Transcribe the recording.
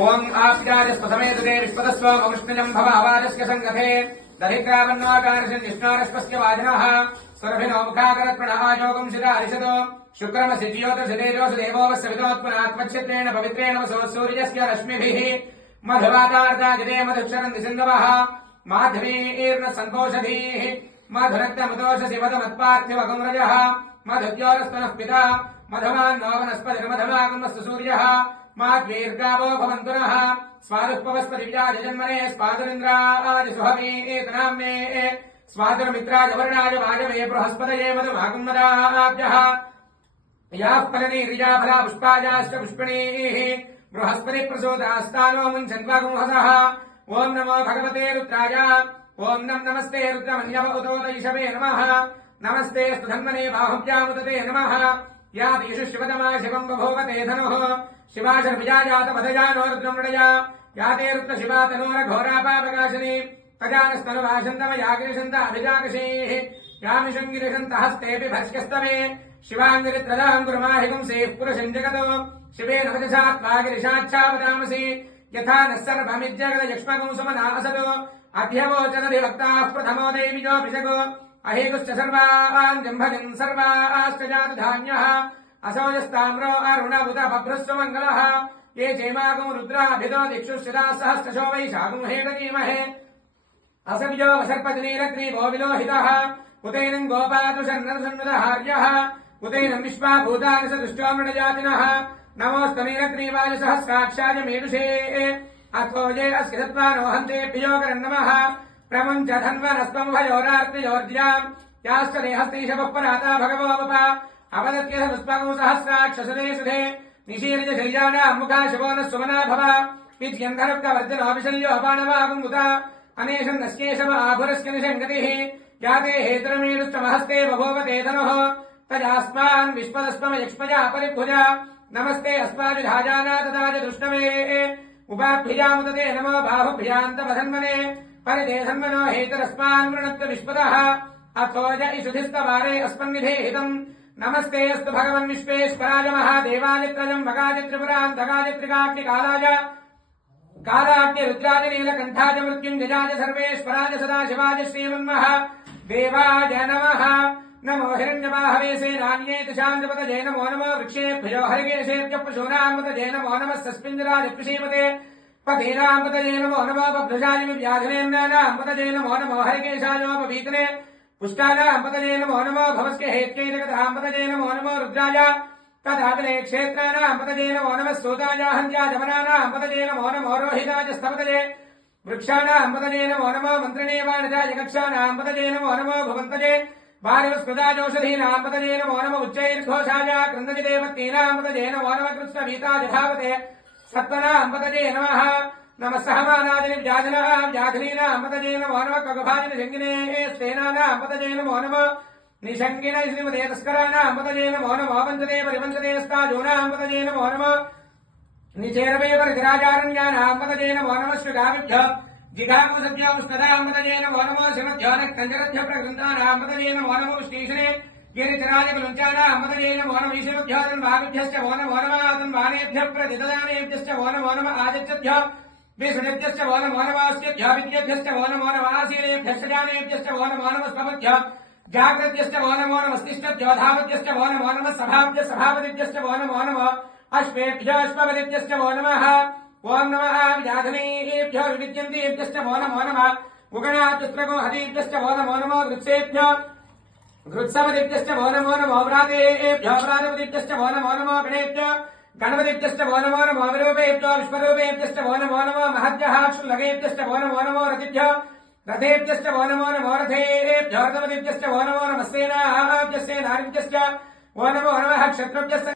ओम आप्याजस्पसमेतुते विश्वतस्वममुष्णिजं भव अवाजस्य संगते दधिक्रावन्नाकारस्य वाजिनः सुरभिनो मुखाकरत्प्रणहायोगं शिरारिषतो शुक्रमसि ज्योतिषदेजोषि देवोऽवस्य विदोत्पनात्मक्षत्रेण पवित्रेण वसो सूर्यस्य रश्मिभिः मधुवातार्दाजिते मधुक्षरन्ति सिन्धवः माधवीर्न सन्तोषधीः मधुरक्तमतोषसि मधुमत्पार्थिवगुंरजः मधुद्योरस्तनः पिता मधवान्नो वनस्पतिर्मधवागुंवस्तु सूर्यः माद्वीर्गावो भवन्तुनः स्वादुष्पवस्पतिव्याज जन्मने स्वादुरिन्द्राज सुहवीतनाम्ने स्वादुर्मित्राज वर्णाज वाजवे बृहस्पतये मधुमागुन्मदाभ्यः याः फलनीर्याफला पुष्पाजाश्च पुष्पिणीः बृहस्पतिप्रसूतास्तानो मुञ्चन्वागुंहसः ॐ नमो भगवते रुद्राय ॐ नमस्ते रुद्रमन्यव उतोदयिषवे नमः नमस्ते स्तुधन्वने बाहुभ्यामुदते नमः या दिशु शिवतमा शिवम् बभूवते धनुः शिवाशर्विजाजातमधजानो रुद्रमृडया याते रुद्रशिवातनोरघोरापापकाशिनी तजानस्तनुवाशन्तमयागिरिशन्ताभिजाकशीः यामिषङ्गिरिशन्तहस्तेऽपि भर्ष्यस्तमे शिवाङ्गिरित्रदाम् कुर्माहिगुंसेः पुरुषम् जगतो शिवेन वचसात्वागिरिशाच्छावदामसि यथा नः सर्वमिज्जगदयक्ष्मगुंसुमना असतो अध्यवोचनधिवक्ताः प्रथमो दैविजोऽभिषगो अहेगुश्च सर्वान् जम्भजन् सर्वाश्च जातधान्यः असौजस्ताम्रो अरुणबुध बभ्रस्व मङ्गलः ये चेमागुं रुद्राभितो दिक्षुश्चिता सहस्रशो वैशागुं हेटनीमहे असविजो वसर्पजनीरग्रीवो विलोहितः उतैनम् गोपादुषन्नरसन्नुदहार्यः उतैनम् विश्वा भूतानि स दृष्टो मृडजातिनः नमोऽस्तनीरग्रीवाय सहस्राक्षाय मेदुषे अथो ये अस्य सत्त्वानो हन्तेभ्यो करन्नमः प्रमुञ्च धन्वनस्त्वमुभयोरार्तियोर्ज्याम् याश्च देहस्त्रीशवः पराता भगवोपा अवदत्यः पुष्पगौ सहस्राक्षसदे सुधे निशीलित शैलानाम् मुखा शिवो नः सुमना भव विज्ञन्धरुक्तवर्जनोऽभिशल्यो पाणवागुमुता अनेशम् नस्येशव आभुरस्य निषङ्गतिः याते हेतुरमीडुष्टमहस्ते बभूवते धनुः तजास्मान् विश्वदस्मयक्ष्मजा परिभुजा नमस्ते अस्माजुधाजाना तदाज दुष्टवे उपाभ्यामुदते नमो बाहुभ्यान्तवधन्वने परिते धन्वनो हेतुरस्मान् मृणत्व विश्वतः अथोज इषुधिस्तवारे अस्मन्निधेहितम् नमस्ते अस्तु भगवन् विश्वेश्वराय महादेवाय त्रयम् मगाय त्रिपुरान्तकाय त्रिकाग्निकालाय कालाग्नि रुद्राय नीलकण्ठाय मृत्युञ्जयाय सर्वेश्वराय सदाशिवाय श्रीमन्मः देवाय नमः नमो हिरण्यबाहवे सेनान्ये तुशान्तपतये नमो नमो वृक्षेभ्यो हरिकेशेभ्यः पशूनाम्पतये नमो नमः सस्मिञ्जराय कृषीपते पतीनाम्पतये नमो नमो बभ्रुषाय व्याघ्रेन्द्राणाम्पतये नमो नमो हरिकेशायोपवीतने पुष्टानाम्पतये नमो नमो भवस्य हेत्यैतकथाम्पतये नमो नमो रुद्राय तदाग्ने क्षेत्राणाम्पतये नमो नमः सूताय हन्त्याजमनानाम्पतये नमो नमो रोहिताय स्तपतये वृक्षाणाम्पतये नमो नमो मन्त्रिणे वाणजाय कक्षाणाम्पतये नमो नमो भवन्तये वारिवस्कृताजौषधीनाम्पतये नमो नमो उच्चैर्घोषाय क्रन्दजिदेवतीनाम्पतये नमो नमः कृष्णभीताय धावते सत्त्वनाम्पतये नमः नमः सहमानादिनि व्याघ्रीनाम्पतये नमो नमः खगभाजिनि शङ्गिने स्तेनानाम्पतये नमो नमः निशङ्गिन श्रीमते तस्कराणाम्पतये नमो नमः वञ्चते परिवञ्चते स्ताजूनाम्पतये नमो नमः निचेरवे परिधिराजारण्यानाम्पतये नमो नमः श्रीगामिभ्यः जिघाकुसद्योस्तदाम्पतये नमो नमः श्रीमद्यो नक्तञ्जरभ्य प्रगृन्तानाम्पतये नमो नमः विष्णीशने गिरिचराजकुलुञ्चानाम्पतये नमो नमः ईश्वरभ्यो तन्वागुभ्यश्च वो नमो नमः तन्वानेभ्यः प्रतिददानेभ्यश्च वो नमो नमः आदित्यभ्यः विष्णुभ्यश्च वो नमो नमः अस्यभ्यः विद्येभ्यश्च वो नमो नमः आसीनेभ्यश्च जानेभ्यश्च वो नमो नमः स्तभ्यः जाग्रत्यश्च वो नमो नमः स्तिष्ठभ्यो धावत्यश्च वो नमो नमः सभाभ्यः सभापतिभ्यश्च वो नमो नमः अश्वेभ्यो अश्वपतिभ्यश्च वो नमः ॐ नमः विजाधनेभ्यो विविद्यन्तेभ्यश्च वो नमो नमः उगणात्युत्रगो हदीभ्यश्च वो नमो नमः वृत्सेभ्यो घृत्सपतिभ्यश्च वो नमो नमो व्रातेभ्यो व्रातपतिभ्यश्च वो नमो नमो गणेभ्यो गणपतिभ्यश्च वो नमो नमो विरूपेभ्यो विश्वरूपेभ्यश्च वो नमो नमो महद्भ्यः क्षुल्लकेभ्यश्च वो नमो नमो रतिभ्यो रथेभ्यश्च वो नमो नमो रथेभ्यो रथपतिभ्यश्च वो नमो नमः सेनाभ्यश्च सेनानिभ्यश्च वो नमो नमः क्षत्रुभ्यश्च